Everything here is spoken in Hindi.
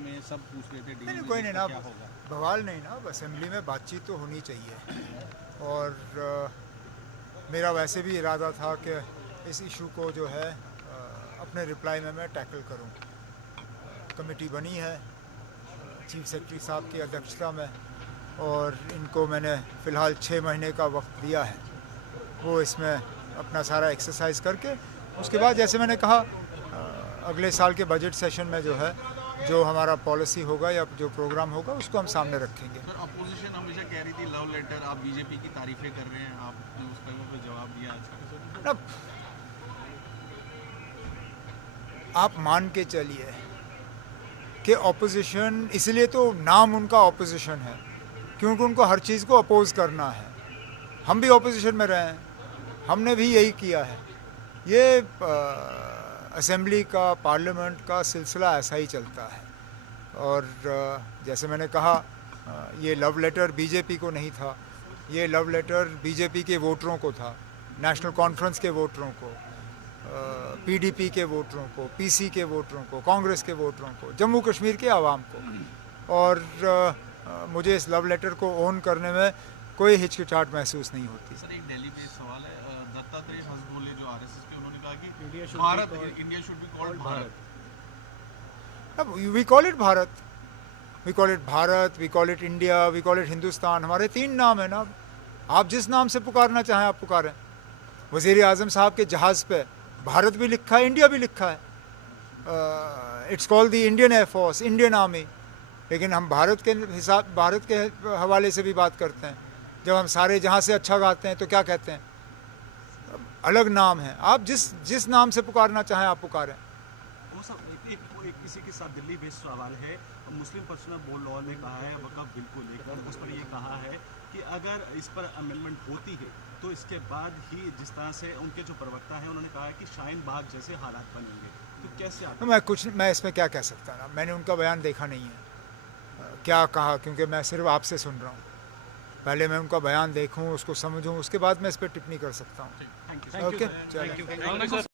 में सब पूछ रहे थे नहीं, कोई नहीं ना, बवाल नहीं ना, असेंबली में बातचीत तो होनी चाहिए। और मेरा वैसे भी इरादा था कि इस इशू को जो है अपने रिप्लाई में मैं टैकल करूं। कमेटी बनी है चीफ सेक्रेटरी साहब की अध्यक्षता में, और इनको मैंने फ़िलहाल 6 महीने का वक्त दिया है। वो इसमें अपना सारा एक्सरसाइज करके उसके बाद जैसे मैंने कहा अगले साल के बजट सेशन में जो है जो हमारा पॉलिसी होगा या जो प्रोग्राम होगा उसको हम सामने रखेंगे। सर, अपोजिशन हमेशा कह रही थी लव लेटर, आप बीजेपी की तारीफें कर रहे हैं, आपने उसका कोई जवाब दिया आज? अब आप मान के चलिए कि ऑपोजिशन, इसलिए तो नाम उनका ऑपोजिशन है क्योंकि उनको हर चीज़ को अपोज करना है। हम भी ऑपोजिशन में रहे हैं, हमने भी यही किया है। ये असेंबली का, पार्लियामेंट का सिलसिला ऐसा ही चलता है। और जैसे मैंने कहा ये लव लेटर बीजेपी को नहीं था, ये लव लेटर बीजेपी के वोटरों को था, नेशनल कॉन्फ्रेंस के वोटरों को, पीडीपी के वोटरों को, पीसी के वोटरों को, कांग्रेस के वोटरों को, जम्मू कश्मीर के आवाम को। और मुझे इस लव लेटर को ओन करने में कोई हिचकिचाहट महसूस नहीं होती। सर, एक दिल्ली में सवाल है, दत्तात्रेय हंसबोले जो आरएसएस के, उन्होंने कहा कि Bharat, India should be called Bharat. अब we call it Bharat, we call it Bharat, we call it India, we call it Hindustan. हमारे 3 नाम है ना, आप जिस नाम से पुकारना चाहें आप पुकारें। वज़ीर आज़म साहब के जहाज़ पे भारत भी लिखा है, इंडिया भी लिखा है। It's called the Indian air force, Indian army. लेकिन हम भारत के हिसाब, भारत के हवाले से भी बात करते हैं। जब हम सारे जहाँ से अच्छा गाते हैं तो क्या कहते हैं, अलग नाम है। आप जिस नाम से पुकारना चाहें आप पुकारें। वो सब एक किसी के साथ दिल्ली बेस्ड सवाल है। मुस्लिम पर्सनल बोल लॉ ने कहा है वक़्फ़ बिल को लेकर, उस पर ये कहा है कि अगर इस पर अमेंडमेंट होती है तो इसके बाद ही, जिस तरह से उनके जो प्रवक्ता हैं उन्होंने कहा है कि शाहीन बाग जैसे हालात बनेंगे, तो कैसे आप? मैं इसमें क्या कह सकता ना, मैंने उनका बयान देखा नहीं है क्या कहा, क्योंकि मैं सिर्फ आपसे सुन रहा हूँ। पहले मैं उनका बयान देखूँ, उसको समझूँ, उसके बाद मैं इस पर टिप्पणी कर सकता हूँ। Thank you. ओके, चलिए।